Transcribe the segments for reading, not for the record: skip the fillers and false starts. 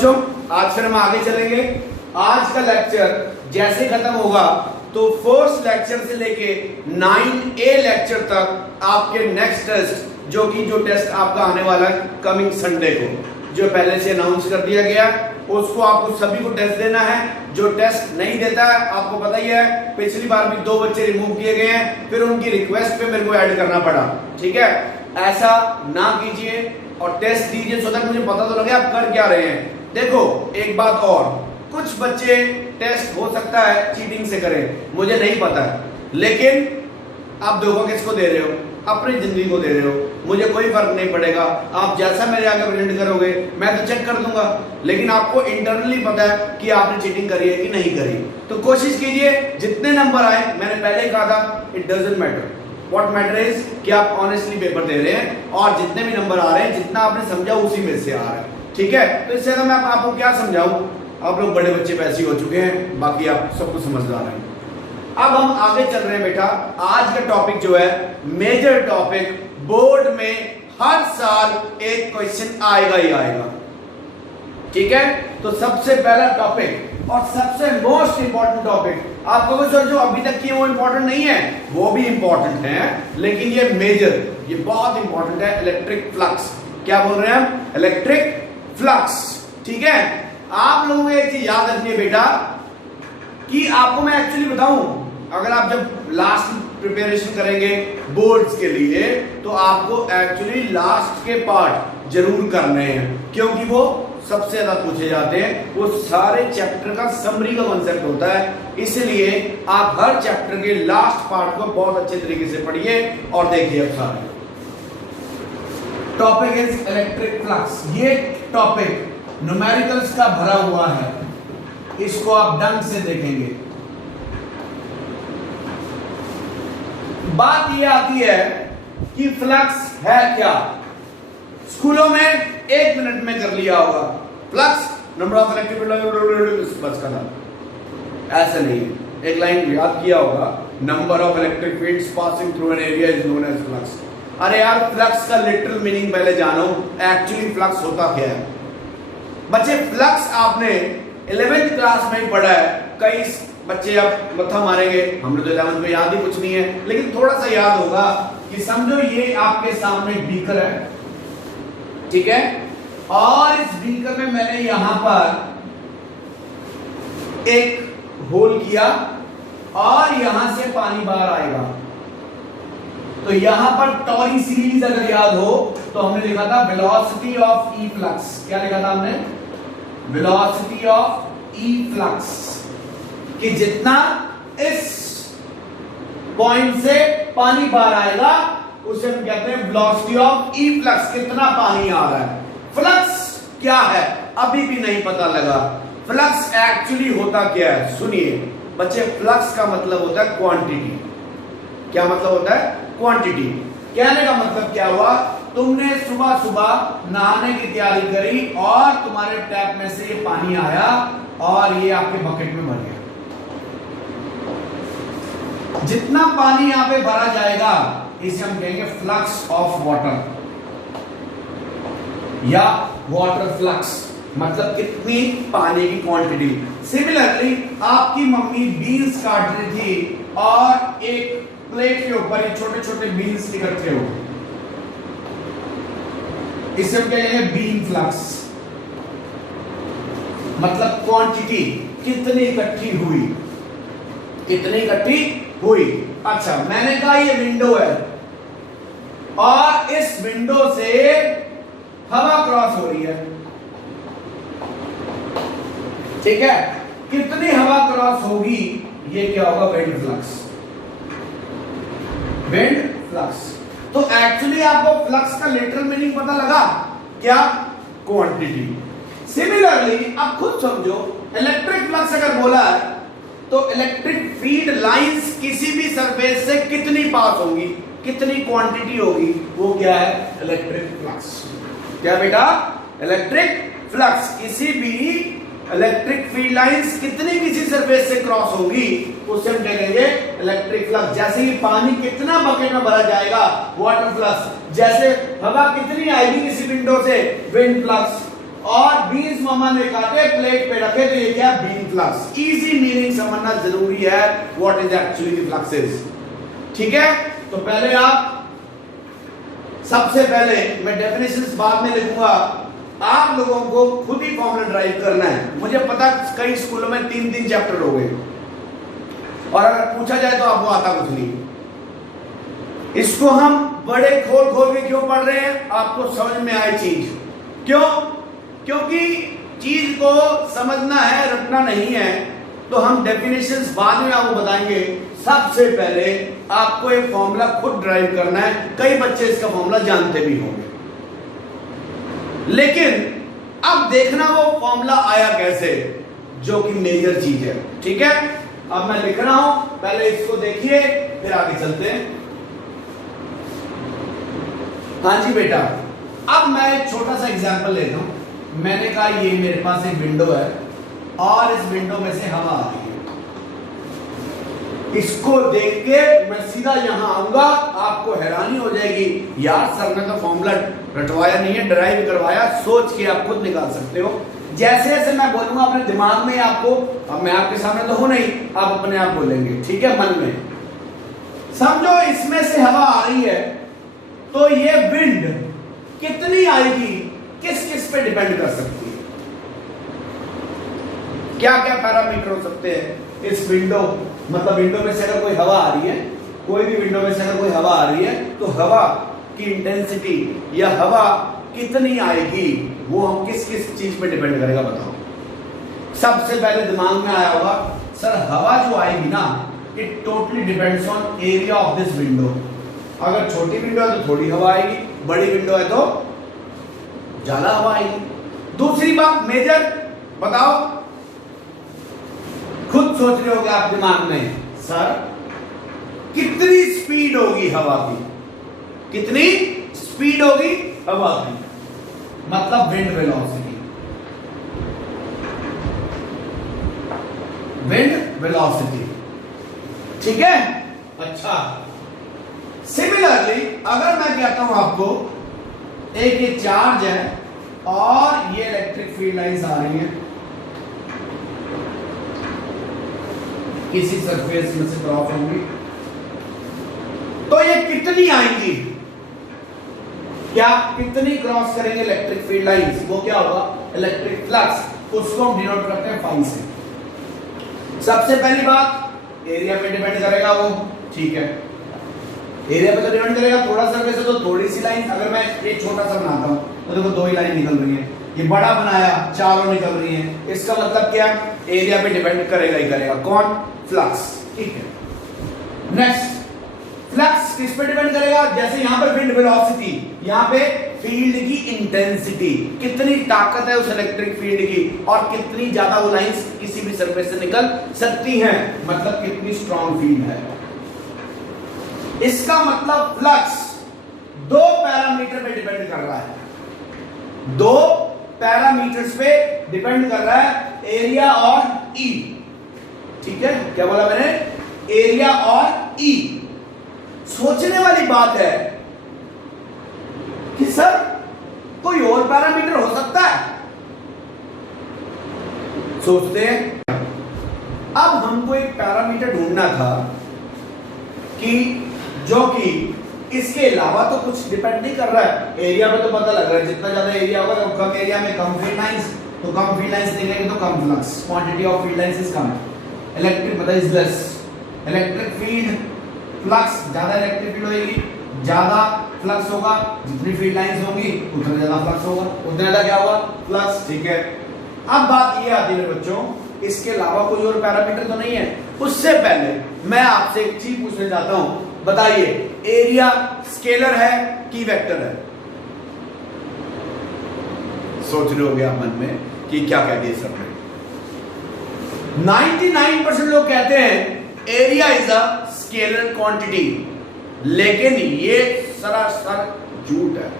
जो आज फिर हम आगे चलेंगे। आज का लेक्चर जैसे खत्म होगा तो फोर्थ लेक्चर से लेके 9A लेक्चर तक आपके नेक्स्ट टेस्ट जो टेस्ट आपका आने वाला है कमिंग संडे को, जो पहले से अनाउंस कर दिया गया, उसको आपको सभी को टेस्ट देना है। जो टेस्ट नहीं देता है, आपको पता ही है पिछली बार भी 2 बच्चे रिमूव किए गए हैं, फिर उनकी रिक्वेस्ट पे मेरे को ऐड करना पड़ा। ठीक है, ऐसा ना कीजिए और टेस्ट दीजिए सो दैट मुझे पता तो लगे आप कर क्या रहे हैं। देखो एक बात और, कुछ बच्चे टेस्ट हो सकता है चीटिंग से करें, मुझे नहीं पता है, लेकिन आप देखो किसको दे रहे हो, अपनी जिंदगी को दे रहे हो, मुझे कोई फर्क नहीं पड़ेगा। आप जैसा मेरे आगे प्रेजेंट करोगे मैं तो चेक कर दूंगा, लेकिन आपको इंटरनली पता है कि आपने चीटिंग करी है कि नहीं करी। तो कोशिश कीजिए जितने नंबर आए, मैंने पहले कहा था it doesn't matter, what matter is कि आप ऑनेस्टली पेपर दे रहे हैं और जितने भी नंबर आ रहे हैं जितना आपने समझा उसी में से आ रहा है। ठीक है, तो इससे मैं आपको क्या समझाऊं, आप लोग बड़े बच्चे वैसे हो चुके हैं, बाकी आप सब कुछ समझदार हैं। अब हम आगे चल रहे हैं बेटा। आज का टॉपिक जो है मेजर टॉपिक, बोर्ड में हर साल एक क्वेश्चन आएगा ही आएगा। ठीक है, तो सबसे पहला टॉपिक और सबसे मोस्ट इंपॉर्टेंट टॉपिक, आपको भी सर जो अभी तक किए वो इंपॉर्टेंट नहीं है, वो भी इंपॉर्टेंट है, लेकिन ये मेजर, ये बहुत इंपॉर्टेंट है, इलेक्ट्रिक फ्लक्स। क्या बोल रहे हैं हम? Electric flux. ठीक है, आप लोगों को एक चीज याद रखनी है बेटा कि आपको मैं एक्चुअली बताऊं, अगर आप जब लास्ट प्रिपरेशन करेंगे बोर्ड्स के लिए तो आपको एक्चुअली लास्ट के पार्ट जरूर करने हैं, क्योंकि वो सबसे ज्यादा पूछे जाते हैं। वो सारे चैप्टर का समरी का कॉन्सेप्ट होता है, इसलिए आप हर चैप्टर के लास्ट पार्ट को बहुत अच्छे तरीके से पढ़िए और देखिए। अब सारे टॉपिक इज इलेक्ट्रिक फ्लक्स। ये टॉपिक न्यूमेरिकल्स का भरा हुआ है, इसको आप ढंग से देखेंगे। बात ये आती है कि फ्लक्स है क्या। स्कूलों में 1 मिनट में कर लिया होगा, flux number of electric field, बस खत्म। ऐसा नहीं है, एक लाइन याद किया होगा, number of electric fields passing through an area is known as flux. अरे यार, फ्लक्स का लिटरल मीनिंग पहले जानो, एक्चुअली फ्लक्स होता क्या है। बच्चे फ्लक्स आपने 11th क्लास में ही पढ़ा है, कई बच्चे अब मत्था मारेंगे, हमने तो 11th में याद ही कुछ नहीं है, लेकिन थोड़ा सा याद होगा कि समझो ये आपके सामने एक बीकर है, ठीक है, और इस बीकर में मैंने यहां पर एक होल किया और यहां से पानी बाहर आएगा। तो यहां पर टॉरी सीरीज अगर याद हो तो हमने लिखा था वेलोसिटी ऑफ ई फ्लक्स। क्या लिखा था हमने? वेलोसिटी ऑफ ई फ्लक्स, कि जितना इस पॉइंट से पानी बाहर आएगा उसे हम कहते हैं वेलोसिटी ऑफ ई फ्लक्स, कितना पानी आ रहा है। फ्लक्स क्या है अभी भी नहीं पता लगा। फ्लक्स एक्चुअली होता क्या है, सुनिए बच्चे, फ्लक्स का मतलब होता है क्वांटिटी। क्या मतलब होता है? क्वांटिटी। कहने का मतलब क्या हुआ, तुमने सुबह सुबह नहाने की तैयारी करी और तुम्हारे टैप में से ये पानी आया और ये आपके बकेट में भर गया। जितना पानी यहां पे भरा जाएगा इसे हम कहेंगे फ्लक्स ऑफ वाटर या वाटर फ्लक्स, मतलब कितनी पानी की क्वांटिटी। सिमिलरली आपकी मम्मी बीन्स काट रही थी और एक प्लेट के ऊपर ये छोटे छोटे बीन्स इकट्ठे हो, इसे हम कहेंगे बीन फ्लक्स, मतलब क्वांटिटी कितनी इकट्ठी हुई, कितनी इकट्ठी हुई। अच्छा, मैंने कहा ये विंडो है और इस विंडो से हवा क्रॉस हो रही है, ठीक है, कितनी हवा क्रॉस होगी, ये क्या होगा? Wind flux. Wind flux. तो एक्चुअली आपको फ्लक्स का लिटरल मीनिंग पता लगा क्या? क्वांटिटी। सिमिलरली आप खुद समझो, इलेक्ट्रिक फ्लक्स अगर बोला है तो इलेक्ट्रिक फील्ड लाइंस किसी भी सरफेस से कितनी पास होंगी, कितनी क्वांटिटी होगी, वो क्या है? Electric flux. क्या बेटा? Electric flux. किसी भी इलेक्ट्रिक फील्ड लाइंस कितनी किसी सरफेस से क्रॉस होगी उसे हम कहेंगे इलेक्ट्रिक फ्लक्स। जैसे कि पानी कितना बकेट में भरा जाएगा, वाटर फ्लक्स। जैसे हवा कितनी आएगी किसी विंडो से, विंड फ्लक्स। और बीन्स मम्मा ने काटे प्लेट पे रखे, तो ये क्या बीन फ्लक्स। इजी मीनिंग समझना जरूरी है, what is actually the fluxes. ठीक है, तो पहले आप, सबसे पहले मैं डेफिनेशंस बाद में लिखूंगा, आप लोगों को खुद ही फॉर्मूला ड्राइव करना है। मुझे पता कई स्कूलों में 3-3 चैप्टर हो गए, और अगर पूछा जाए तो आपको आता कुछ नहीं। इसको हम बड़े खोल खोल के क्यों पढ़ रहे हैं, आपको समझ में आए चीज। क्यों? क्योंकि चीज को समझना है, रटना नहीं है। तो हम डेफिनेशंस बाद में आपको बताएंगे, सबसे पहले आपको एक फॉर्मूला खुद ड्राइव करना है। कई बच्चे इसका फॉर्मूला जानते भी होंगे, लेकिन अब देखना वो फॉर्मूला आया कैसे, जो कि मेजर चीज है। ठीक है, अब मैं लिख रहा हूं, पहले इसको देखिए फिर आगे चलते हैं। हाँ जी बेटा, अब मैं एक छोटा सा एग्जांपल लेता हूं। मैंने कहा ये मेरे पास एक विंडो है और इस विंडो में से हवा आ रही है। इसको देख के मैं सीधा यहां आऊंगा, आपको हैरानी हो जाएगी, यार सर ने तो फॉर्मूला रटवाया नहीं है, ड्राइव करवाया। सोच के आप खुद निकाल सकते हो। जैसे जैसे मैं बोलूंगा अपने दिमाग में आपको, अब मैं आपके सामने तो हूं नहीं, आप अपने आप बोलेंगे। ठीक है, मन में समझो इसमें से हवा आ रही है, तो ये विंड कितनी आएगी, किस किस पे डिपेंड कर सकती है, क्या क्या पैरामीटर हो सकते हैं इस विंडो, मतलब विंडो में से अगर कोई हवा आ रही है, कोई भी विंडो में से अगर कोई हवा आ रही है, तो हवा की इंटेंसिटी या हवा कितनी आएगी, वो हम किस किस चीज पे डिपेंड करेगा बताओ। सबसे पहले दिमाग में आया होगा, सर हवा जो आएगी ना, it totally depends on area of this window. अगर छोटी विंडो है तो थोड़ी हवा आएगी, बड़ी विंडो है तो ज्यादा हवा आएगी। दूसरी बात मेजर, बताओ, खुद सोच रहे होगे आप दिमाग में, सर कितनी स्पीड होगी हवा की, कितनी स्पीड होगी हवा की, मतलब विंड वेलोसिटी। विंड वेलोसिटी, ठीक है। अच्छा, सिमिलरली अगर मैं कहता हूं आपको एक ये चार्ज है और ये इलेक्ट्रिक फील्ड लाइंस आ रही हैं किसी सरफेस में से क्रॉस होंगी, तो ये कितनी आएंगी, क्या कितनी क्रॉस करेंगे इलेक्ट्रिक फील्ड लाइंस, वो क्या होगा इलेक्ट्रिक फ्लक्स। उसको हम डिनोट करते हैं फाई से। सबसे पहली बात एरिया पे डिपेंड करेगा वो, ठीक है, एरिया पे तो डिपेंड करेगा। थोड़ा सरफेस है तो थोड़ी सी लाइन, अगर मैं एक छोटा सा बनाता हूं तो देखो दो ही लाइन निकल रही है, ये बड़ा बनाया चारों निकल रही हैं, इसका मतलब क्या, एरिया पे डिपेंड करेगा ही करेगा, कौन, फ्लक्स। ठीक है, नेक्स्ट, फ्लक्स किस पे डिपेंड करेगा, जैसे यहां पर विंड वेलोसिटी, यहां पे फील्ड की इंटेंसिटी, कितनी ताकत है उस इलेक्ट्रिक फील्ड की और कितनी ज्यादा वो लाइंस किसी भी सरफेस से निकल सकती हैं, मतलब कितनी स्ट्रॉन्ग फील्ड है। इसका मतलब फ्लक्स दो पैरामीटर पे डिपेंड कर रहा है, दो पैरामीटर्स पे डिपेंड कर रहा है, एरिया और ई। ठीक है, क्या बोला मैंने, एरिया और ई। सोचने वाली बात है कि सर कोई और पैरामीटर हो सकता है, सोचते हैं। अब हमको एक पैरामीटर ढूंढना था कि जो कि इसके अलावा तो कुछ डिपेंड नहीं कर रहा है, एरिया पे तो पता लग रहा है, जितना ज्यादा एरिया होगा तो कम एरिया में कम फील्ड लाइंस, तो कम फील्ड लाइंस निकलेंगे तो कम flux, quantity of field lines is कम, इलेक्ट्रिक मतलब is less, electric field flux, ज्यादा इलेक्ट्रिक फील्ड होगी, ज्यादा फ्लक्स होगा, जितनी फील्ड लाइंस होंगी उतना ज्यादा फ्लक्स होगा, उतना ज्यादा क्या होगा, फ्लक्स। ठीक है, अब बात ये आती है बच्चों, इसके अलावा कोई और पैरामीटर तो नहीं है। उससे पहले मैं आपसे एक चीज पूछना चाहता हूं, बताइए एरिया स्केलर है कि वेक्टर है? सोच रहे होगे आप मन में कि क्या कह दिए सर ने। 99% लोग कहते हैं area is a scalar quantity, लेकिन ये सरासर झूठ है।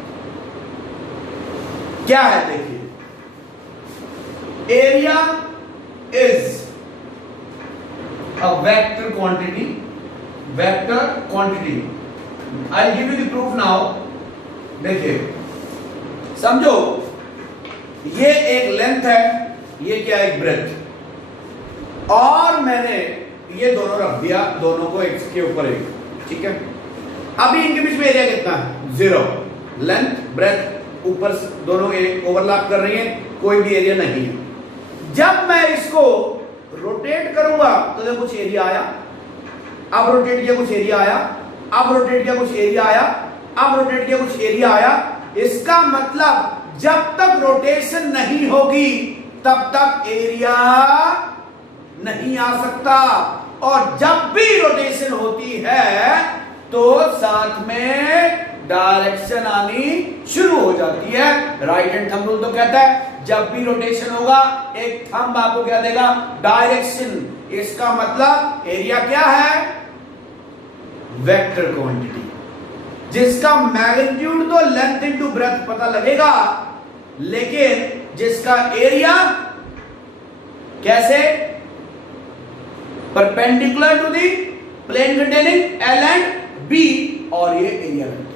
क्या है देखिए, area is a vector quantity, vector quantity. I give you the proof now. देखिए समझो, ये एक लेंथ है, ये क्या एक ब्रेथ, और मैंने ये दोनों रख दिया, दोनों को एक के ऊपर एक, ठीक है। अभी इनके बीच में एरिया कितना है? 0। लेंथ ब्रेथ ऊपर दोनों एक ओवरलैप कर रही है, कोई भी एरिया नहीं है। जब मैं इसको रोटेट करूंगा तो देखो कुछ एरिया आया, अब रोटेट किया कुछ एरिया आया, अब रोटेट किया कुछ एरिया आया, अब रोटेट किया कुछ एरिया आया। इसका मतलब जब तक रोटेशन नहीं होगी तब तक एरिया नहीं आ सकता, और जब भी रोटेशन होती है तो साथ में डायरेक्शन आनी शुरू हो जाती है। राइट हैंड थंब रूल तो कहता है जब भी रोटेशन होगा एक थंब आपको क्या देगा? डायरेक्शन। इसका मतलब एरिया क्या है? वेक्टर क्वांटिटी, जिसका मैग्नीट्यूड तो लेंथ इनटू ब्रेथ पता लगेगा, लेकिन जिसका एरिया कैसे? Perpendicular to the plane containing L and B, और ये area vector.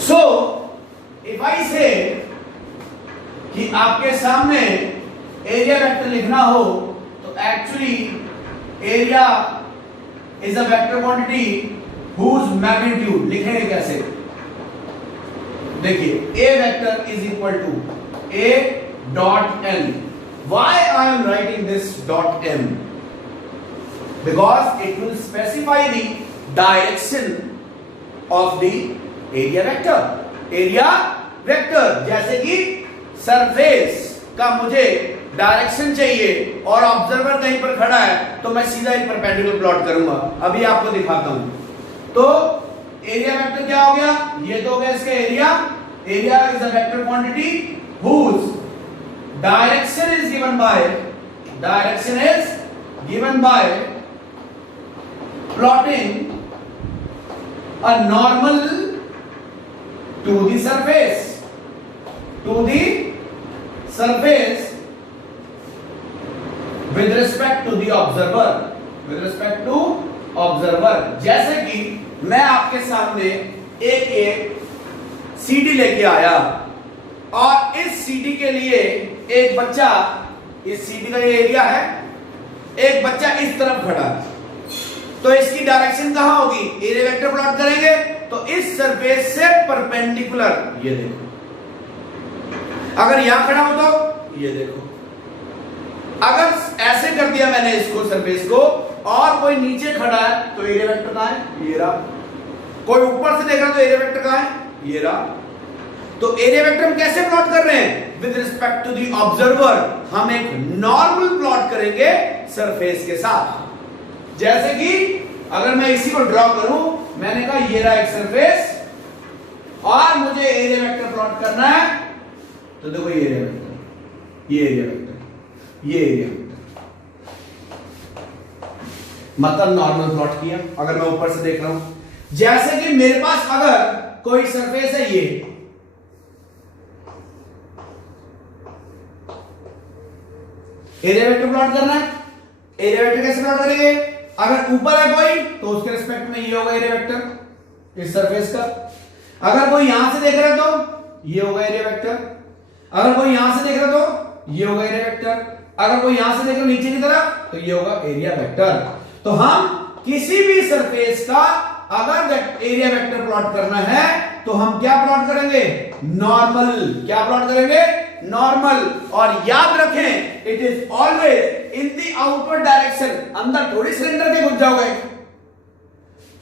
So if I say कि आपके सामने एरिया वेक्टर लिखना हो तो actually area is a vector quantity whose magnitude लिखेंगे कैसे? देखिए A vector is equal to A dot n. Why I am writing this dot n? Because it will specify the direction of the area vector. Area vector जैसे कि surface का मुझे direction चाहिए और observer कहीं पर खड़ा है तो मैं सीधा एक परपेंडिकुलर प्लॉट करूंगा। अभी आपको दिखाता हूं। तो एरिया वेक्टर क्या हो गया? ये तो हो गया इसका area. Area is a vector quantity whose direction is given by plotting a normal to the surface with respect to the observer। जैसे कि मैं आपके सामने एक सीडी लेके आया और इस सीडी के लिए एक बच्चा, इस सीडी का ये एरिया है, एक बच्चा इस तरफ खड़ा है, तो इसकी डायरेक्शन कहां होगी? एरिया वेक्टर प्लॉट करेंगे तो इस सरफेस से परपेंडिकुलर, ये देखो। अगर यहां खड़ा हो तो ये देखो। अगर ऐसे कर दिया मैंने इसको सरफेस को, और कोई नीचे खड़ा है तो एरिया वेक्टर कहां है? ये रहा। कोई ऊपर से देख रहा तो एरिया वेक्टर कहां है? ये रहा। तो एरिया वेक्टर हम कैसे प्लॉट कर रहे हैं? With respect to the observer. हम एक नॉर्मल प्लॉट करेंगे सरफेस के साथ। जैसे कि अगर मैं इसी को ड्रॉ करूं, मैंने कहा ये रहा एक सरफेस और मुझे एरिया वेक्टर प्लॉट करना है, तो देखो ये एरिया वेक्टर, ये एरिया वेक्टर, ये एरिया वेक्टर, मतलब नॉर्मल प्लॉट किया। अगर मैं ऊपर से देख रहा हूं, जैसे कि मेरे पास अगर कोई सरफेस है, ये एरिया वेक्टर प्लॉट करना है। एरिया वेक्टर कैसे प्लॉट करेंगे? अगर ऊपर है कोई तो उसके रिस्पेक्ट में ये होगा एरिया वेक्टर इस सरफेस का। अगर कोई यहां से देख रहा है तो ये होगा एरिया वेक्टर। अगर कोई यहां से देख रहा तो ये होगा एरिया वेक्टर। अगर कोई यहां से देख रहा नीचे की तरफ तो ये होगा एरिया वेक्टर। तो हम किसी भी सरफेस का अगर एरिया वेक्टर प्लॉट करना है तो हम क्या प्लॉट करेंगे? नॉर्मल। क्या प्लॉट करेंगे? नॉर्मल। और याद रखें, it is always in the outward direction. अंदर थोड़ी सिलेंडर के घुस जाओगे,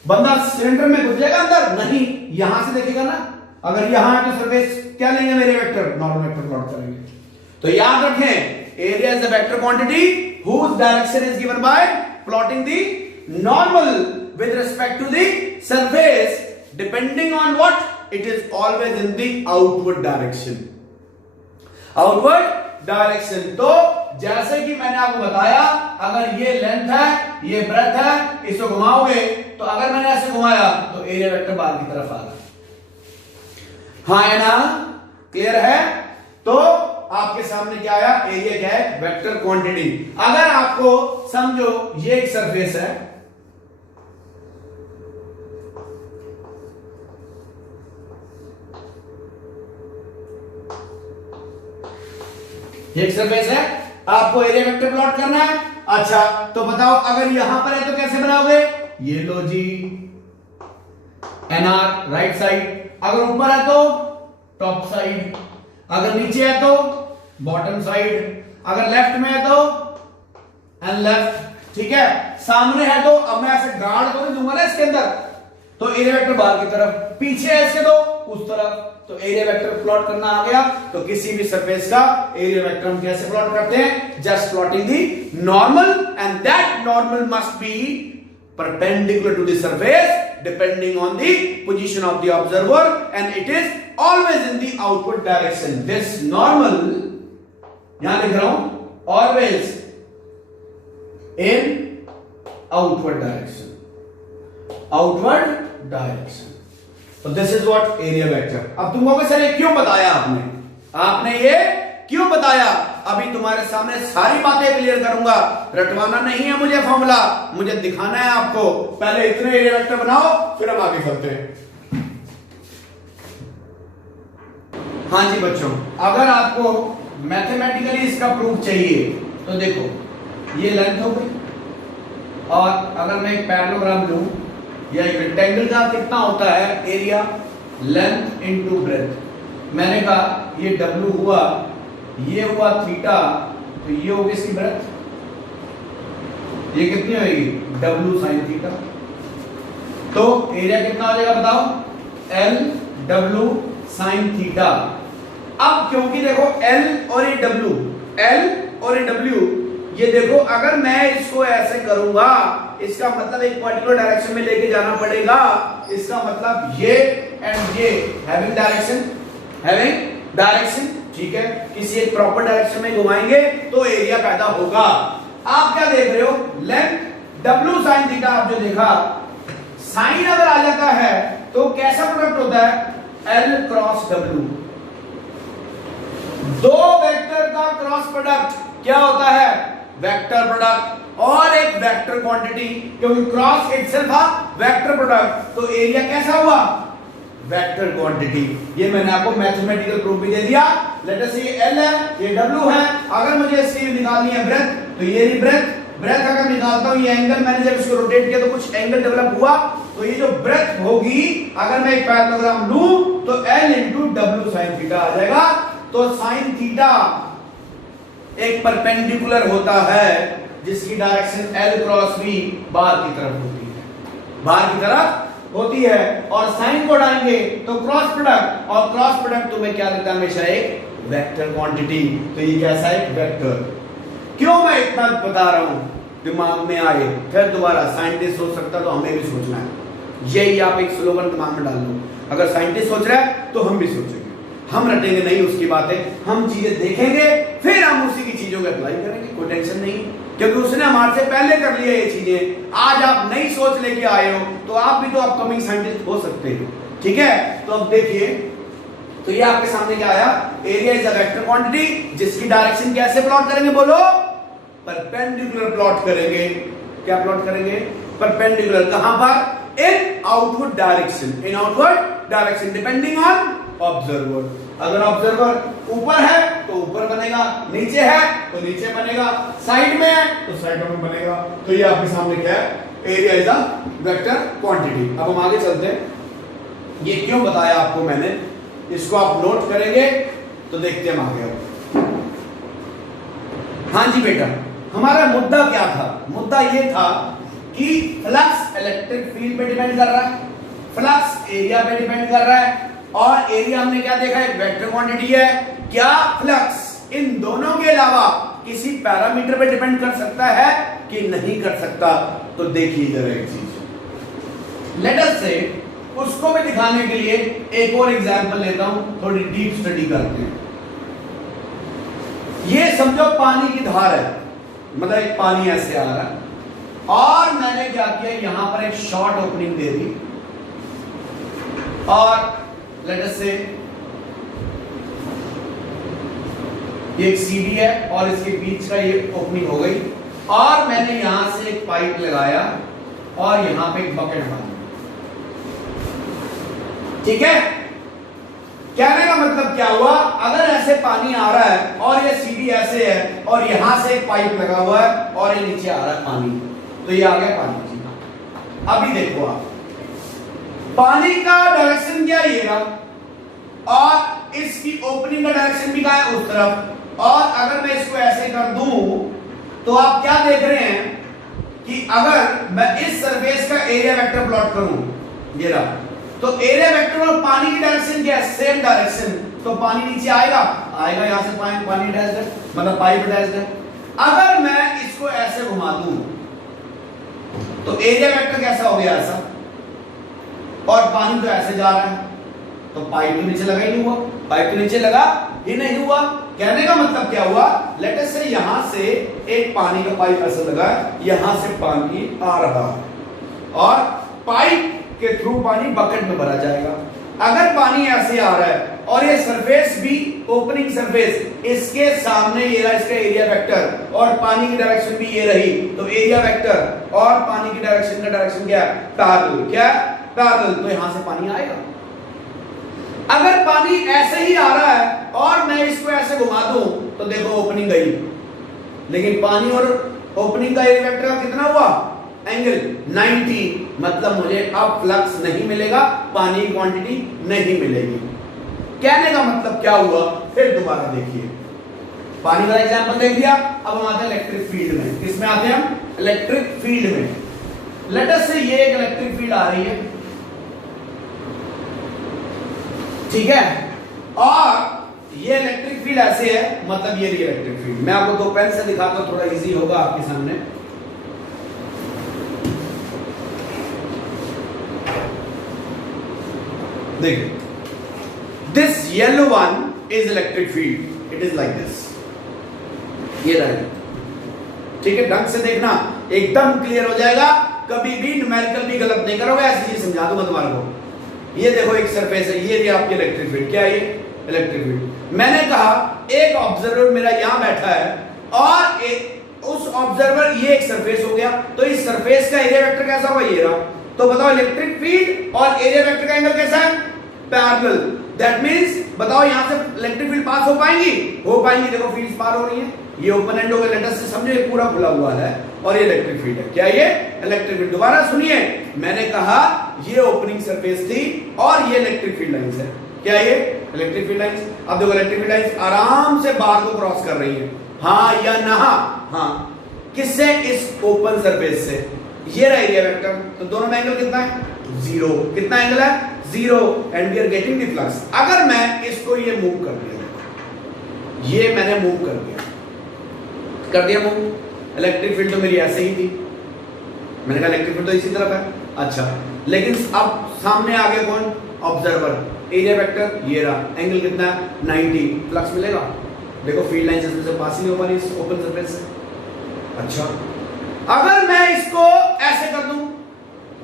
बंदा सिलेंडर में घुस जाएगा अंदर? नहीं, यहां से देखेगा ना। अगर यहां है तो सरफेस क्या लेंगे? मेरे वेक्टर, नॉर्मल वेक्टर प्लॉट करेंगे। तो याद रखें, area is a vector quantity whose direction is given by plotting the normal with respect to the surface depending on what? It is always in the outward direction. Outward direction. तो जैसे कि मैंने आपको बताया, अगर ये लेंथ है, ये ब्रेथ है, इसको घुमाओगे तो अगर मैंने ऐसे घुमाया तो एरिया वेक्टर बाहर की तरफ आ गया। हाँ है ना? क्लियर है? तो आपके सामने क्या आया? एरिया क्या है? Vector quantity. अगर आपको समझो ये एक सरफेस है, एक सरफेस है, आपको एरिया वेक्टर प्लॉट करना है। अच्छा तो बताओ अगर यहां पर है तो कैसे बनाओगे? ये लो जी, एनआर राइट साइड, अगर ऊपर है तो टॉप साइड, अगर नीचे है तो बॉटम साइड, अगर लेफ्ट में है तो एंड लेफ्ट। ठीक है, सामने है तो अब मैं ऐसे गार्ड तो नहीं दूंगा ना इसके अंदर, तो एरिया वेक्टर बाहर की तरफ, पीछे है इसके तो उस तरफ, तो एरिया वेक्टर प्लॉट करना आ गया। तो किसी भी सरफेस का एरिया वेक्टर हम कैसे प्लॉट करते हैं? Just plotting the normal, and that normal must be perpendicular to the surface depending on the position of the observer, and it is always in the outward direction. This normal, यहां लिख रहा हूं, always in outward direction, outward direction. So this is what area vector. अब तुम कहोगे sir ये क्यों बताया आपने ये क्यों बताया? अभी तुम्हारे सामने सारी बातें क्लियर करूंगा, रटवाना नहीं है मुझे फॉर्मूला, मुझे दिखाना है आपको। पहले इतने एरिया वेक्टर बनाओ, फिर हम आगे चलते हैं। हाँ जी बच्चों, अगर आपको मैथमेटिकली इसका प्रूफ चाहिए तो देखो, ये लेंथ हो गई, और अगर मैं एक पैरेललोग्राम लूं या एक रेक्टेंगल का कितना होता है एरिया? Length into breath. मैंने कहा ये W हुआ, ये हुआ थीटा, तो ये होगी इसकी ब्रेथ, ये कितनी होगी? W sine theta. तो एरिया कितना हो जाएगा बताओ? L W sine theta. अब क्योंकि देखो L और ये W, L और ये W, ये देखो अगर मैं इसको ऐसे करूंगा, इसका मतलब एक पर्टिकुलर डायरेक्शन में लेके जाना पड़ेगा। इसका मतलब ये एंड ये हैविंग डायरेक्शन, ठीक है, किसी एक प्रॉपर डायरेक्शन में घुमाएंगे तो एरिया पैदा होगा। आप क्या देख रहे हो? लेंथ W साइन थीटा, आप जो देखा, साइन अगर आ जाता है तो कैसा प्रोडक्ट होता है? L cross W। दो वेक्टर का क्रॉस प्रोडक्ट क्या होता है? वेक्टर प्रोडक्ट, और एक वेक्टर क्वांटिटी, क्योंकि क्रॉस इटसेल्फ था वेक्टर प्रोडक्ट, तो एरिया कैसा हुआ? Vector quantity. ये मैंने आपको मैथमेटिकल प्रूफ भी दे दिया। लेट अस से L है, ये W है, अगर मुझे इसकी निकालनी है ब्रेथ, तो ये ब्रेथ अगर निकालता हूं, ये एंगल मैंने जब इसको रोटेट किया तो कुछ एंगल डेवलप हुआ, तो ये जो ब्रेथ होगी, अगर मैं एक पैरेललोग्राम लूं तो L into W sine theta आ जाएगा। तो साइन थीटा एक परपेंडिकुलर होता है जिसकी डायरेक्शन L क्रॉस V बाहर की तरफ होती है, और साइन को हटाएंगे तो क्रॉस प्रोडक्ट, और क्रॉस प्रोडक्ट तुम्हें क्या देता है? हमेशा एक वेक्टर क्वांटिटी। तो ये कैसा है? वेक्टर। क्यों मैं इतना बता रहा हूं? दिमाग में आए, फिर दोबारा साइंटिस्ट सोच सकता तो हमें भी सोचना है। यही आप एक स्लोगन दिमाग में डाल लो, अगर साइंटिस्ट सोच रहा है तो हम भी सोचेंगे। हम रटेंगे नहीं उसकी बातें, हम चीजें देखेंगे, फिर हम उसी की चीजों को अप्लाई करेंगे, कोई टेंशन नहीं, क्योंकि उसने हमारे से पहले कर लिया ये चीजें। आज आप नई सोच लेके आए हो तो आप भी तो अपकमिंग साइंटिस्ट हो सकते हो, ठीक है? तो अब देखिए, तो ये आपके सामने क्या आया? Area is a vector quantity जिसकी डायरेक्शन कैसे प्लॉट करेंगे? बोलो, परपेंडिकुलर प्लॉट करेंगे। क्या प्लॉट करेंगे? परपेंडिकुलर। कहां पर? इन outward direction depending on observer. अगर ऑब्जर्वर ऊपर है तो ऊपर बनेगा, नीचे है तो नीचे बनेगा, साइड में है तो साइडों में बनेगा। तो ये आपके सामने क्या है? Area is a vector quantity. अब हम आगे चलते हैं। ये क्यों बताया आपको मैंने, इसको आप नोट करेंगे तो देखते हैं हम आगे। हाँ जी बेटा, हमारा मुद्दा क्या था? मुद्दा ये था कि फ्लक्स इलेक्ट्रिक फील्ड पे डिपेंड कर रहा है, फ्लक्स एरिया पे डिपेंड कर रहा है, और एरिया हमने क्या देखा? एक वेक्टर क्वांटिटी है। क्या फ्लक्स इन दोनों के अलावा किसी पैरामीटर पे डिपेंड कर सकता है कि नहीं कर सकता? तो देखिए जरा एक चीज, लेट अस से उसको भी दिखाने के लिए एक और एग्जांपल लेता हूं, थोड़ी डीप स्टडी करते हैं। ये समझो पानी की धार है, मतलब एक पानी ऐसे आ रहा है, और मैंने क्या किया, यहां पर एक शॉर्ट ओपनिंग दे दी, और लेट अस से ये एक सीढ़ी है और इसके बीच का ये ओपनिंग हो गई, और मैंने यहां से एक पाइप लगाया और यहां पे एक बकेट डाला, ठीक है? कहने का मतलब क्या हुआ, अगर ऐसे पानी आ रहा है और ये सीढ़ी ऐसे है और यहां से एक पाइप लगा हुआ है और ये नीचे आ रहा है पानी, तो ये आ गया पानी जी। अभी देखो आप, पानी का डायरेक्शन क्या ये रहा और इसकी ओपनिंग का डायरेक्शन भी क्या है उस तरफ, और अगर मैं इसको ऐसे कर दूं तो आप क्या देख रहे हैं कि अगर मैं इस सरफेस का एरिया वेक्टर प्लॉट करूं, ये रहा, तो एरिया वेक्टर और पानी की डायरेक्शन क्या है, सेम डायरेक्शन, तो पानी नीचे आएगा, यहां से पानी डैश है, मतलब पाइप डैश है। अगर मैं इसको ऐसे घुमा दूं तो एरिया वेक्टर कैसा हो गया, ऐसा, और पानी तो ऐसे जा रहा है, तो पाइप के नीचे लगा ही नहीं हुआ, पाइप के नीचे लगा ही नहीं हुआ। कहने का मतलब क्या हुआ, लेट अस से यहां से एक पानी का पाइप ऐसा लगा है, यहां से पानी आ रहा है और पाइप के थ्रू पानी बकेट में भरा जाएगा। अगर पानी ऐसे आ रहा है और ये सरफेस भी ओपनिंग सरफेस, इसके सामने ये रहा इसका एरिया वेक्टर और पानी की डायरेक्शन भी ये रही, तो एरिया वेक्टर और पानी की डायरेक्शन का डायरेक्शन क्या है, पैरेलल, क्या पैरेलल, तो यहां से पानी आएगा। अगर पानी ऐसे ही आ रहा है और मैं इसको ऐसे घुमा दूं तो देखो ओपनिंग गई, लेकिन पानी और ओपनिंग का एरिया वेक्टर का कितना हुआ, एंगल 90, मतलब मुझे अब फ्लक्स नहीं मिलेगा, पानी की क्वांटिटी नहीं मिलेगी। कहने का मतलब क्या हुआ, फिर दोबारा देखिए, पानी वाला एग्जांपल देख लिया, अब हम आते हैं इलेक्ट्रिक फील्ड में। किसमें आते हैं हम, इलेक्ट्रिक फील्ड में। लेट अस से ये एक इलेक्ट्रिक फील्ड आ रही है, ठीक है, और ये इलेक्ट्रिक फील्ड ऐसे है, मतलब ये इलेक्ट्रिक फील्ड। मैं आपको दो पेन से दिखाता हूं, थोड़ा इजी होगा आपके सामने। देखिए, this yellow one is electric field, it is like this, ये रहेगा, ठीक है, ढंग से देखना, एकदम क्लियर हो जाएगा, कभी भी न्यूमेरिकल भी गलत नहीं करोगे, ऐसी चीज समझा दूंगा तुम्हारे को। ये देखो एक सरफेस है, ये आपकी इलेक्ट्रिक फील्ड, क्या है ये, इलेक्ट्रिक फील्ड। मैंने कहा एक ऑब्जर्वर मेरा यहां बैठा है और एक उस ऑब्जर्वर, ये एक सरफेस हो गया, तो इस सरफेस का एरिया वेक्टर कैसा हुआ, ये रहा, तो बताओ इलेक्ट्रिक फील्ड और एरिया वेक्टर का एंगल कैसा है, पैरेलल। दैट मींस बताओ यहां से इलेक्ट्रिक फील्ड पास हो पाएंगी, हो पाएंगी, देखो फील्ड्स पार हो रही है, ये ओपन एंड हो गया, लेट अस से समझो ये पूरा खुला हुआ है और ये इलेक्ट्रिक फील्ड है, क्या ये इलेक्ट्रिक फील्ड। दोबारा सुनिए, मैंने कहा ये ओपनिंग सरफेस थी और ये इलेक्ट्रिक फील्ड लाइंस है, क्या ये इलेक्ट्रिक फील्ड लाइंस। अब देखो इलेक्ट्रिक फील्ड लाइंस आराम से बार को क्रॉस कर रही है, हां या ना, हां, किससे, इस ओपन सरफेस से, ये रहा एरिया वेक्टर, तो दोनों में एंगल कितना है, जीरो, कितना एंगल है, zero, and we are getting the flux. अगर मैं इसको ये मूव कर दिया, ये मैंने मूव कर दिया मूव, इलेक्ट्रिक फील्ड तो मेरी ऐसे ही थी, मैंने कहा इलेक्ट्रिक फील्ड तो इसी तरफ है, अच्छा, लेकिन अब सामने आ गया कौन, ऑब्जर्वर, एरिया वेक्टर ये रहा, एंगल कितना है 90, फ्लक्स मिलेगा, देखो फील्ड लाइन से पास ही नहीं हो पा रही इस ओपन सरफेस से। अच्छा, अगर मैं इसको ऐसे कर दूं,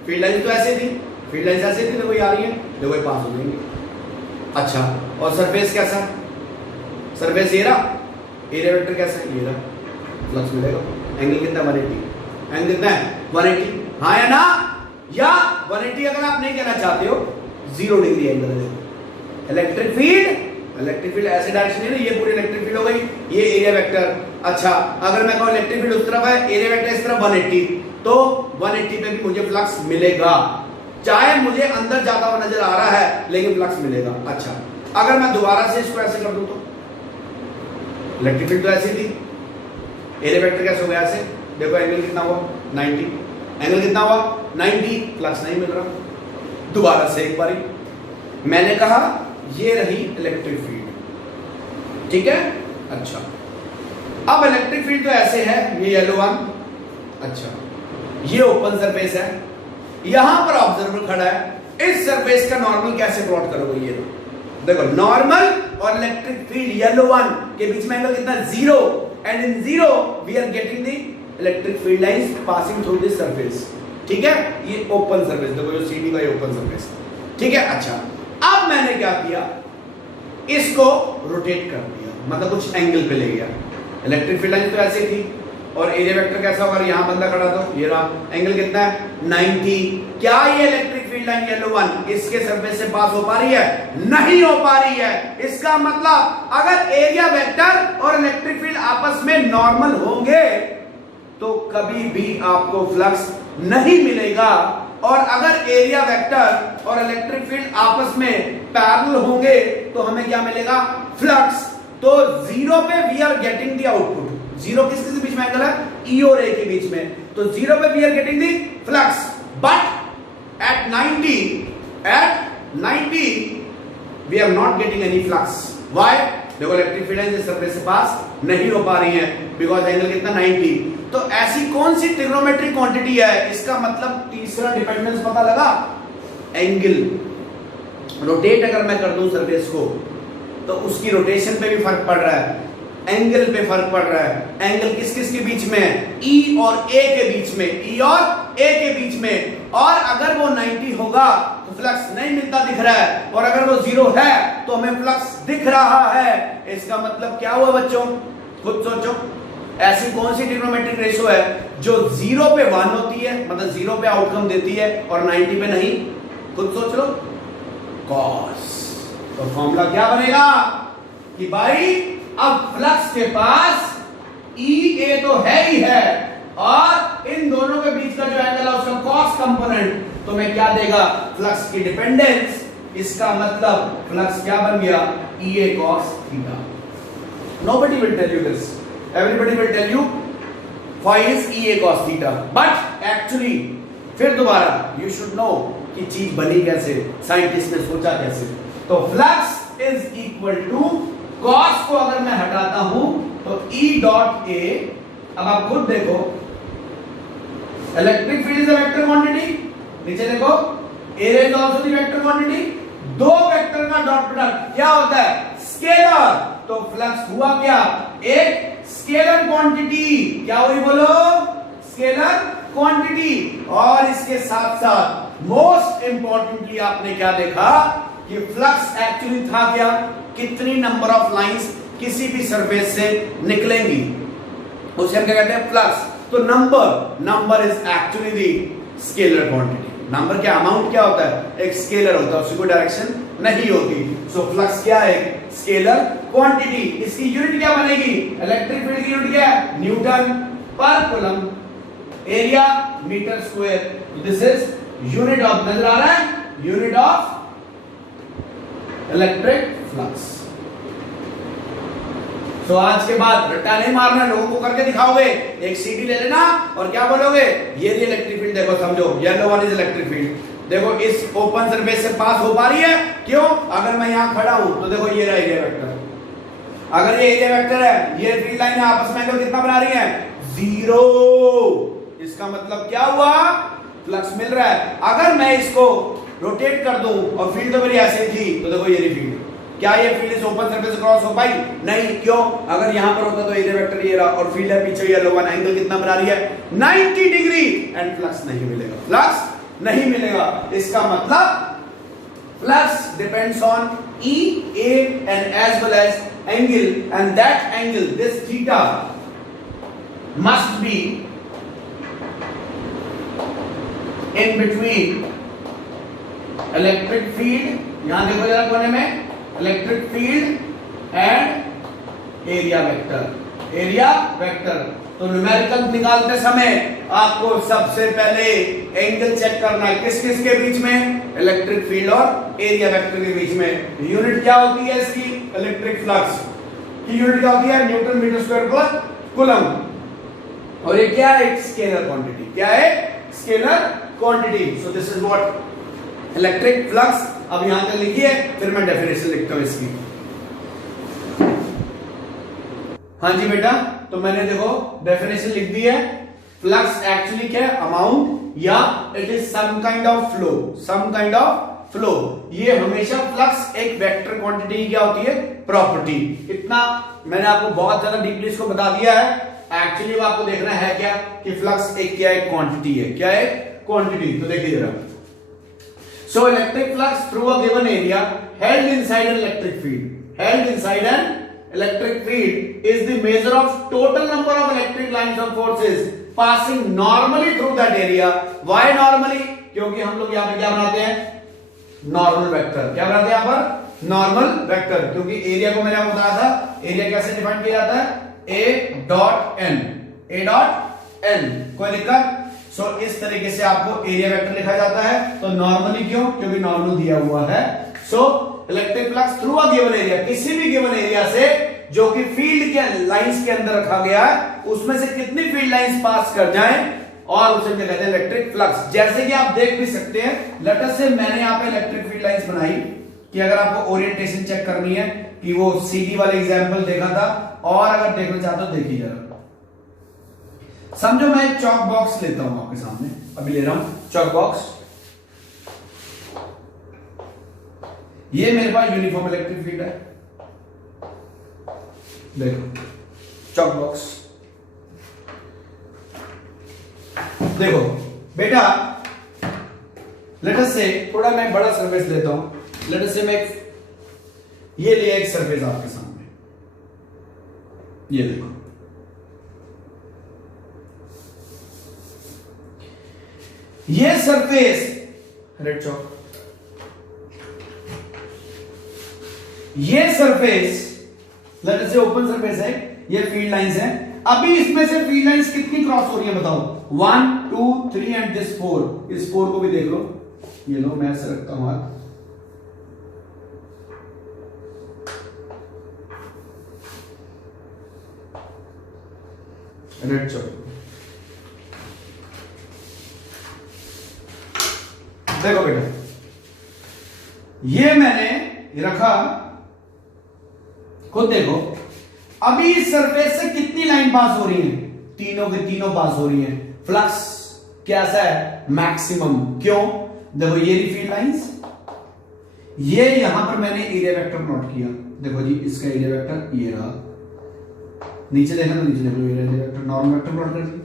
फील्ड लाइन तो ऐसे थी, फील्ड लाइन ऐसे थी, देखो ये आ रही है, देखो ये पास हो जाएंगे। अच्छा, और सरफेस कैसा, सरफेस ये रहा, एरिया वेक्टर कैसा है, ये रहा, फ्लक्स मिलेगा, एंगल कितना 180, एंगल कितना है 180, हाँ या ना, या 180 अगर आप नहीं कहना चाहते हो, 0 डिग्री एंगल है। इलेक्ट्रिक फील्ड ऐसे डायरेक्शन है ना, ये पूरी इलेक्ट्रिक फील्ड हो गई, ये एरिया वेक्टर। अच्छा, अगर मैं कहूं इलेक्ट्रिक फील्ड उस तरफ है, एरिया वेक्टर इस तरफ 180, तो 180 पे भी मुझे फ्लक्स मिलेगा, चाहे मुझे अंदर जाता हुआ नजर आ रहा है, लेकिन फ्लक्स मिलेगा। अच्छा, अगर मैं दोबारा से इसको ऐसे कर दूं तो इलेक्ट्रिक फील्ड तो ऐसी थी, एरिया वेक्टर कैसे हो गया ऐसे, देखो एंगल कितना हुआ 90, एंगल कितना हुआ 90, फ्लक्स नहीं मिल रहा। दोबारा से एक बारी, मैंने कहा ये रही इलेक्ट्रिक फील्ड, ठीक है। अच्छा, अब इलेक्ट्रिक फील्ड तो ऐसे है, ये येलो वन, अच्छा, ये ओपन सरफेस है, यहां पर ऑब्जर्वर खड़ा है, इस सरफेस का नॉर्मल कैसे प्लॉट करोगे, ये देखो नॉर्मल और इलेक्ट्रिक फील्ड येलो वन के बीच में एंगल कितना 0, and in 0 we are getting the electric field lines passing through this surface, ठीक है। ये ओपन सरफेस, देखो जो सीडी का ये ओपन सरफेस, ठीक है। अच्छा, अब मैंने क्या किया, इसको रोटेट कर दिया, मतलब कुछ एंगल पे ले गया। इलेक्ट्रिक फील्ड लाइन तो ऐसे थी, और एरिया वेक्टर कैसा होगा, यहां बंदा खड़ा तो ये रहा, एंगल कितना है 90। क्या ये electric field line yellow one इसके सरफेस से पास हो पा रही है? नहीं हो पा रही है। इसका मतलब अगर एरिया वेक्टर और इलेक्ट्रिक फील्ड आपस में नॉर्मल होंगे तो कभी भी आपको फ्लक्स नहीं मिलेगा, और अगर एरिया वेक्टर और इलेक्ट्रिक फील्ड आपस में पैरेलल होंगे तो हमें क्या मिलेगा? फ्लक्स। तो जीरो पे we are getting the output. Zero किस किस बीच में एंगल है? ई और ए के बीच में, तो जीरो पे we are getting the flux, but at 90 we are not getting any flux. Why? देखो इलेक्ट्रिक फील्ड है सरफेस से पास नहीं हो पा रही है बिकॉज एंगल कितना 90। तो ऐसी कौन सी ट्रिग्नोमेट्रिक क्वांटिटी है? इसका मतलब तीसरा डिपेंडेंस पता लगा, एंगल। रोटेट अगर मैं कर दूं सरफेस को तो उसकी रोटेशन पे भी फर्क पड़ रहा है, एंगल पे फर्क पड़ रहा है। एंगल किस किस के बीच में है? ई और ए के बीच में, ई और ए के बीच में। और अगर वो 90 होगा तो फ्लक्स नहीं मिलता दिख रहा है, और अगर वो 0 है तो हमें फ्लक्स दिख रहा है। इसका मतलब क्या हुआ बच्चों? खुद सोचो, ऐसी कौन सी ट्रिग्नोमेट्रिक रेशियो है जो 0 पे 1 होती है, मतलब 0 पे आउटकम देती है और 90 पे नहीं? खुद सोच लो, कॉस। तो फॉर्मूला क्या बनेगा कि भाई अब फ्लक्स के पास ई ए तो है ही है, और इन दोनों के बीच का जो एंगल है उसका कॉस कंपोनेंट तो मैं क्या देगा? फ्लक्स की डिपेंडेंस। इसका मतलब फ्लक्स क्या बन गया? E A cos theta. Nobody will tell you this, everybody will tell you phi is EA cos theta, but actually फिर दोबारा you should know कि चीज बनी कैसे, साइंटिस्ट ने सोचा कैसे। तो flux is equal to cos को अगर मैं हटाता हूं तो E डॉट A। अब आप खुद देखो, electric field is a vector quantity, नीचे देखो area is also the vector quantity. दो वेक्टर का डॉट प्रोडक्ट क्या होता है? स्केलर। तो फ्लक्स हुआ क्या? एक स्केलर क्वांटिटी। क्या हुई बोलो? Scalar quantity. और इसके साथ साथ मोस्ट इंपॉर्टेंटली आपने क्या देखा कि फ्लक्स एक्चुअली था क्या? कितनी नंबर ऑफ लाइंस किसी भी सरफेस से निकलेंगी उसे हम क्या कहते हैं? फ्लक्स। तो number is actually the scalar quantity. Number क्या, अमाउंट क्या होता है? एक स्केलर होता है, उसकी कोई डायरेक्शन नहीं होती। सो फ्लक्स क्या है? Scalar quantity. इसकी यूनिट क्या बनेगी? इलेक्ट्रिक फील्ड की यूनिट क्या है? Newton per coulomb, area metre square. This is unit of, नजर आ रहा है? Unit of electric flux. तो आज के बाद रट्टा नहीं मारना, लोगों को करके दिखाओगे, एक सीडी ले लेना और क्या बोलोगे? ये दी इलेक्ट्रिक फील्ड देखो, समझो yellow one is electric field. देखो इस ओपन सरफेस से पास हो पा रही है, क्यों? अगर मैं यहां खड़ा हूं तो देखो ये रहा एरिया वेक्टर। अगर ये एरिया वेक्टर है, ये फील्ड लाइन आपस में एंगल कितना बना रही है? 0। इसका मतलब क्या हुआ? फ्लक्स मिल रहा है। अगर मैं इसको रोटेट कर दूं और फील्ड तो मेरी ऐसे थी, तो देखो ये रही फील्ड। क्या ये फील्ड इस ओपन सरफेस क्रॉस हो पाई? नहीं। क्यों? अगर यहां पर होता तो एरिया वेक्टर ये रहा और फील्ड है पीछे येलो वन, एंगल कितना बना रही है? 90 डिग्री, एंड फ्लक्स नहीं मिलेगा। फ्लक्स नहीं मिलेगा। इसका मतलब flux depends on E, A and as well as angle, and that angle, this theta, must be in between electric field, यहां देखो जरा कोने में, electric field and area vector. Area vector. तो न्यूमेरिकल निकालते समय आपको सबसे पहले एंगल चेक करना है, किस किस के बीच में? इलेक्ट्रिक फील्ड और एरिया वेक्टर के बीच में। यूनिट क्या होती है इसकी? इलेक्ट्रिक फ्लक्स की यूनिट क्या होती है? न्यूटन मीटर स्क्वायर पर कूलम। और ये क्या है? Scalar quantity. क्या है? Scalar quantity. So this is what electric flux. अब यहां तक लिखिए, फिर मैं डेफिनेशन लिखता हूं इसकी। हाँ जी बेटा, तो मैंने देखो डेफिनेशन लिख दी है। फ्लक्स एक्चुअली क्या है? अमाउंट या it is some kind of flow. Some kind of flow. ये हमेशा फ्लक्स एक वेक्टर क्वांटिटी की क्या होती है? प्रॉपर्टी। इतना मैंने आपको बहुत ज्यादा डीपली इसको बता दिया है। एक्चुअली वो आपको देखना है क्या कि फ्लक्स एक क्या है? क्वांटिटी है। क्या है? क्वांटिटी। तो देखिए जरा, so electric flux through a given area held inside an electric field, held inside an electric field is the measure of total number of electric lines of forces passing normally through that area. Why normally? क्योंकि हम लोग यहां पे क्या बनाते हैं, normal vector. क्या बनाते हैं यहां पर, नॉर्मल वेक्टर, क्योंकि एरिया को मैंने आपको बताया था, एरिया कैसे डिफाइन किया जाता है, A dot N, A dot N. कोई दिक्कत? सो इस तरीके से आपको एरिया वेक्टर लिखा जाता है। तो नॉर्मली क्यों? क्योंकि नॉर्मल दिया हुआ है। So electric flux through a given area, किसी भी गिवन एरिया से जो कि फील्ड के लाइंस के अंदर रखा गया है, उसमें से कितनी फील्ड लाइंस पास कर जाएं और उसे क्या कहते हैं, इलेक्ट्रिक फ्लक्स। जैसे कि आप देख भी सकते हैं, लेट अस से मैंने यहां पे इलेक्ट्रिक फील्ड लाइंस बनाई कि अगर आपको ओरिएंटेशन चेक करनी है कि वो सीधी वाले एग्जांपल देखा था, और अगर देखना चाहते हो देखिए जरा। समझो मैं एक चॉक बॉक्स लेता हूं आपके सामने, अभी ले रहा हूं चॉक बॉक्स। ये मेरे पास यूनिफॉर्म इलेक्ट्रिक फील्ड है, देखो चॉक बॉक्स। देखो बेटा, लेट अस से थोड़ा मैं बड़ा सरफेस लेता हूं। लेट अस से मैं ये लिया एक सरफेस आपके सामने, ये देखो, ये सरफेस रेड चॉक, ये सरफेस लेट अस से ओपन सरफेस है, ये फील्ड लाइंस है। अभी इसमें से फील्ड लाइंस कितनी क्रॉस हो रही है बताओ, 1 2 3 एंड दिस 4। इस 4 को भी देख लो, ये लो मैं ऐसे रखता हूं हाथ, रेड चॉक। देखो बेटा, ये मैंने रखा, खुद देखो अभी इस सरफेस से कितनी लाइन पास हो रही है, तीनों के तीनों पास हो रही है। फ्लक्स कैसा है, मैक्सिमम। क्यों? देखो ये रही फील्ड लाइंस, ये यहां पर मैंने एरिया वेक्टर प्लॉट किया, देखो जी इसका एरिया वेक्टर ये रहा, नीचे देखना तो नीचे देख लो, area vector normal vector plot कर दिया।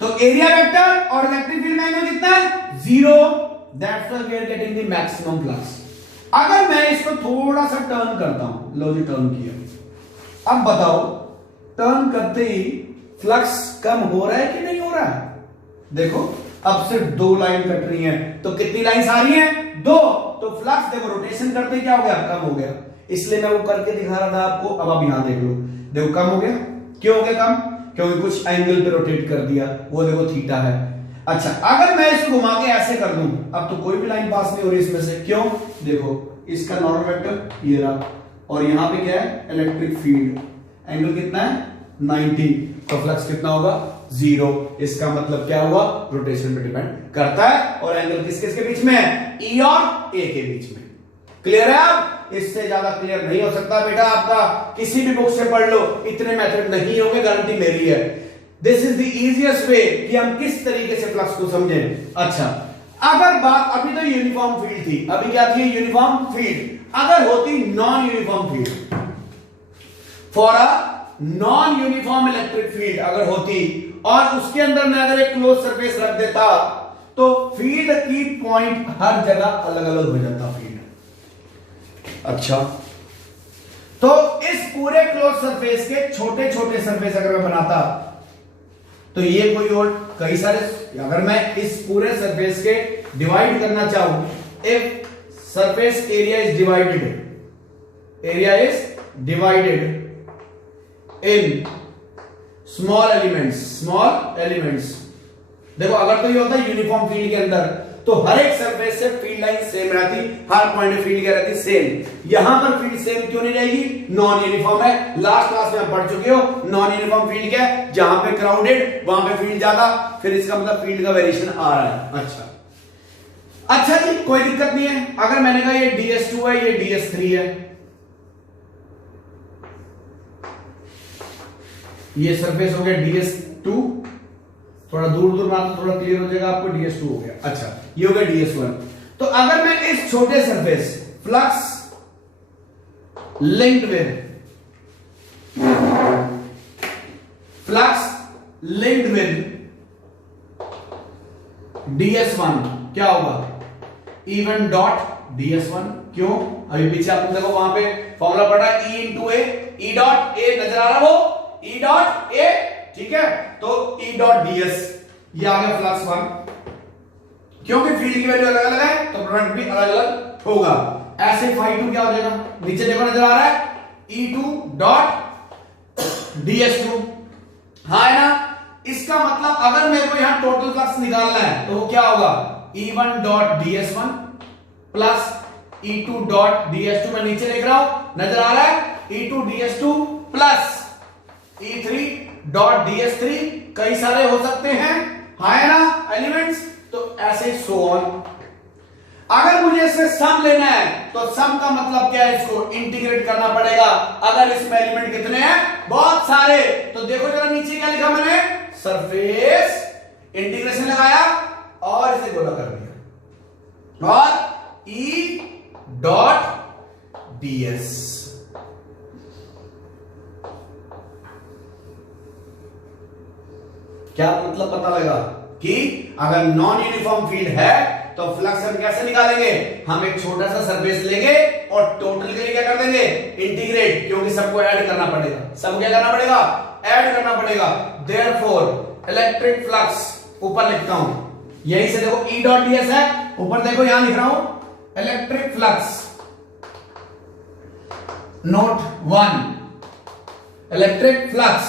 तो एरिया वेक्टर और इलेक्ट्रिक फील्ड का एंगल कितना है, 0। That's why we are getting the maximum flux. अगर मैं इसको थोड़ा सा टर्न करता हूं, लो जी टर्न किया, अब बताओ टर्न करते ही फ्लक्स कम हो रहा है कि नहीं हो रहा है? देखो अब सिर्फ 2 लाइन कट रही है, तो कितनी लाइंस आ रही हैं, 2। तो फ्लक्स देखो रोटेशन करते ही क्या हो गया, कम हो गया। इसलिए मैं वो करके दिखा रहा था आपको, अब आप यहां देख लो, देखो कम हो गया। क्यों हो गया कम? क्योंकि कुछ एंगल पे रोटेट कर दिया, वो देखो थीटा है। अच्छा, अगर मैं इसको घुमा के ऐसे कर दूं, अब तो कोई भी लाइन पास नहीं हो रही इसमें से। क्यों? देखो इसका नॉर्मल वेक्टर ये रहा, और यहां पे क्या है, इलेक्ट्रिक फील्ड, एंगल कितना है 90, तो फ्लक्स कितना होगा 0। इसका मतलब क्या हुआ, रोटेशन पे डिपेंड करता है, और एंगल किस किस के बीच में है, ई और ए के बीच में। क्लियर है? आप इससे ज्यादा क्लियर नहीं हो सकता बेटा आपका, किसी भी बुक से पढ़ लो, इतने मेथड नहीं होंगे, गारंटी मेरी है। This is the easiest way कि हम किस तरीके से फ्लक्स को समझें। अच्छा, अगर बात, अभी तो यूनिफॉर्म फील्ड थी, अभी क्या थी, यूनिफॉर्म फील्ड। अगर होती non uniform field, for a non uniform electric field अगर होती, और उसके अंदर मैं अगर एक क्लोज सरफेस रख देता, तो फील्ड की पॉइंट हर जगह अलग अलग हो जाता फील्ड। अच्छा, तो इस पूरे क्लोज सरफेस के छोटे छोटे सरफेस अगर मैं बनाता, तो ये कोई और कई सारे, अगर मैं इस पूरे सरफेस के डिवाइड करना चाहूं, if surface area is divided in small elements. देखो अगर तो ये होता है यूनिफॉर्म फील्ड के अंदर, तो हर एक सरफेस से फील्ड लाइन सेम रहती, हर पॉइंट में फील्ड क्या रहती, सेम। यहां पर फील्ड सेम क्यों नहीं रहेगी, नॉन यूनिफॉर्म है। लास्ट क्लास में आप पढ़ चुके हो, नॉन यूनिफॉर्म फील्ड क्या है, जहां पे क्राउडेड वहां पे फील्ड ज्यादा, फिर इसका मतलब फील्ड का वेरिएशन आ रहा है। अच्छा जी, कोई दिक्कत नहीं है। अगर मैंने कहा ये DS2 है, ये DS3 है, ये सरफेस हो गया DS2, थोड़ा दूर दूर मार तो थोड़ा क्लियर हो जाएगा आपको, DS2 हो गया। अच्छा, ये हो गया DS1। तो अगर मैं इस छोटे surface flux linked with DS1 क्या होगा, इवन डॉट DS1। क्यों? अभी पीछे आपने देखो वहां पे फॉर्मूला पढ़ा, E × A E dot A नजर आ रहा वो ई डॉट ए, ठीक है। तो ई डॉट डीएस ये आ गया फ्लक्स 1, क्योंकि फील्ड की वैल्यू अलग अलग है तो प्रोडक्ट भी अलग अलग होगा। ऐसे φ2 क्या हो जाएगा, नीचे देखो नजर आ रहा है E2 डॉट DS2, हाँ है ना। इसका मतलब अगर मेरे को यहां टोटल फ्लक्स निकालना है तो वो क्या होगा E1 dot DS1 plus E2 dot DS2, मैं नीचे लिख रहा हूं नजर आ रहा है E2 DS2 plus E3 dot DS3, कई सारे हो सकते हैं, हाँ है ना एलिमेंट्स, तो ऐसे सो ऑन। अगर मुझे इसमें सम लेना है तो सम का मतलब क्या है, इसको इंटीग्रेट करना पड़ेगा। अगर इसमें एलिमेंट कितने हैं, बहुत सारे, तो देखो जरा नीचे क्या लिखा मैंने, सरफेस इंटीग्रेशन लगाया और इसे गोला कर दिया और E डॉट ds, क्या मतलब पता लगा कि अगर नॉन यूनिफॉर्म फील्ड है तो फ्लक्स हम कैसे निकालेंगे, हम एक छोटा सा सरफेस लेंगे और टोटल के लिए क्या कर देंगे इंटीग्रेट, क्योंकि सबको ऐड करना पड़ेगा, सब क्या करना पड़ेगा ऐड करना पड़ेगा। देयरफॉर इलेक्ट्रिक फ्लक्स, ऊपर लिखता हूं, यही से देखो E डॉट ds है, ऊपर देखो यहां लिख रहा हूं electric flux note 1, electric flux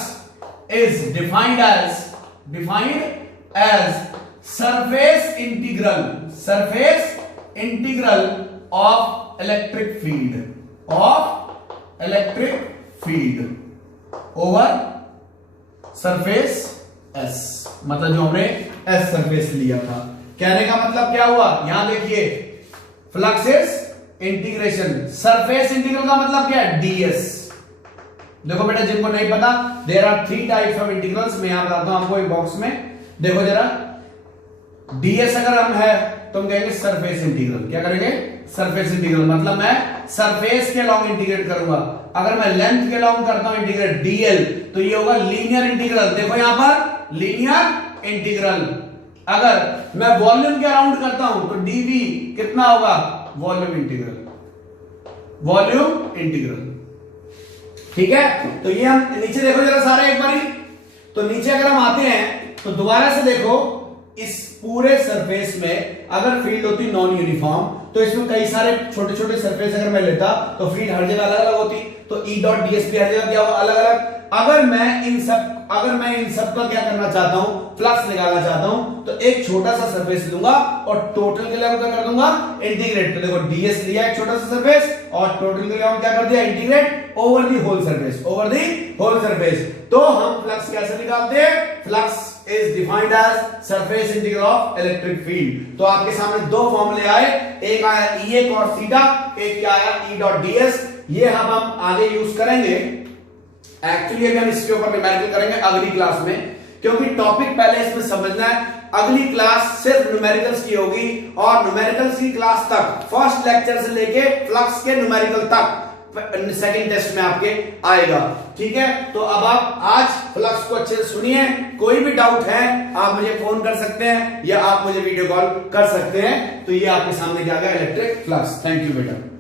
is defined as surface integral of electric field over surface S, मतलब जो हमने S सरफेस लिया था। कहने का मतलब क्या हुआ, यहां देखिए flux is integration, surface integral का मतलब क्या है ds। देखो बेटा जिनको नहीं पता, there are 3 types of integrals, मैं यहां बताता हूं आपको एक बॉक्स में, देखो जरा ds अगर हम है तो हम कहेंगे सरफेस इंटीग्रल, क्या करेंगे सरफेस इंटीग्रल, मतलब मैं सरफेस के लॉन्ग इंटीग्रेट करूंगा। अगर मैं लेंथ के लॉन्ग करता हूं इंटीग्रेट dl तो ये होगा लीनियर इंटीग्रल, देखो यहां पर लीनियर इंटीग्रल। अगर मैं वॉल्यूम के अराउंड करता हूं तो dv कितना होगा वॉल्यूम इंटीग्रल, ठीक है। तो ये हम नीचे देखो जरा सारे एक बारी, तो नीचे अगर हम आते हैं तो दोबारा से देखो इस पूरे सरफेस में अगर फील्ड होती नॉन यूनिफॉर्म तो इसमें कई सारे छोटे छोटे सरफेस अगर मैं लेता तो फील्ड हर जगह अलग अलग होती, तो E डॉट ds भी हर जगह क्या होगा अलग अलग। अगर मैं इन सब का क्या करना चाहता हूं, फ्लक्स निकालना चाहता हूं, तो एक छोटा सा सरफेस लूंगा और टोटल के लिए हम क्या कर दूंगा इंटीग्रेट। तो देखो ds लिया एक छोटा सा सरफेस और टोटल के लिए हम क्या कर दिया integrate over the whole surface. तो हम फ्लक्स कैसे निकालते हैं, flux is defined as surface integral of electric field। तो आपके सामने दो फॉर्मूले आए, एक आया EA cos थीटा, एक क्या आया E डॉट ds। ये हम आगे यूज करेंगे, एक्चुअली अभी हम इसके ऊपर न्यूमेरिकल करेंगे अगली क्लास में, क्योंकि टॉपिक पहले इसमें समझना है। अगली क्लास सिर्फ न्यूमेरिकल्स की होगी और न्यूमेरिकल्स की क्लास तक फर्स्ट लेक्चर से लेके फ्लक्स के न्यूमेरिकल तक सेकंड टेस्ट में आपके आएगा, ठीक है। तो अब आप आज फ्लक्स को अच्छे से सुनिए, कोई भी डाउट है आप मुझे फोन कर सकते हैं या आप मुझे वीडियो कॉल कर सकते हैं। तो ये आपके सामने क्या गया इलेक्ट्रिक फ्लक्स। थैंक यू बेटा।